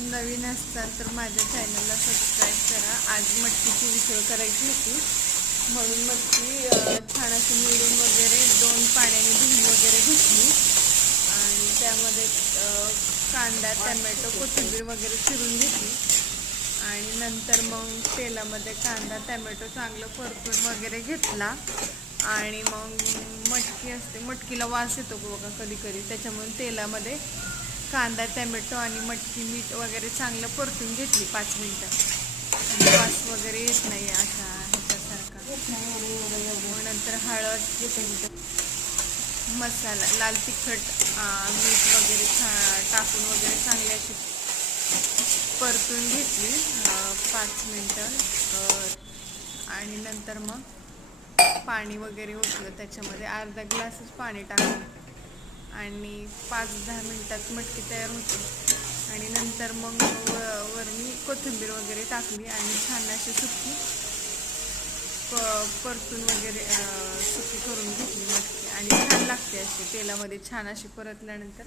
नवीन असताल तर माझ्या चॅनलला सबस्क्राईब करा. आज मटकीची विसळ करायची होती. म्हणून मटकी छान अशी निवडून वगैरे दोन पाण्याने धुवून वगैरे घेतली. आणि त्यामध्ये कांदा टमॅटो कोथिंबीर वगैरे चिरून घेतली. आणि नंतर मग तेलामध्ये कांदा टमॅटो चांगलं परतून वगैरे घेतला. आणि मग मटकी असते मटकीला वास येतो बघा कधी कधी त्याच्यामुळे तेलामध्ये कांदा टमॅटो आणि मटकी मीठ वगैरे चांगलं परतून घेतली पाच मिनटं. आणि वास वगैरे येत नाही असा ह्याच्यासारखा. मग नंतर हळद मसाला लाल तिखट मीठ वगैरे छा टाकून वगैरे चांगली अशी परतून घेतली पाच मिनटं. आणि नंतर मग पाणी वगैरे ओतलं. त्याच्यामध्ये अर्धा ग्लासच पाणी टाकलं. आणि पाच दहा मिनटात मटकी तयार होते. आणि नंतर मग व वरणी कोथिंबीर वगैरे टाकली आणि छान अशी सुकी प परतून वगैरे सुकी करून घेतली मटकी. आणि छान लागते अशी तेलामध्ये छान अशी परतल्यानंतर.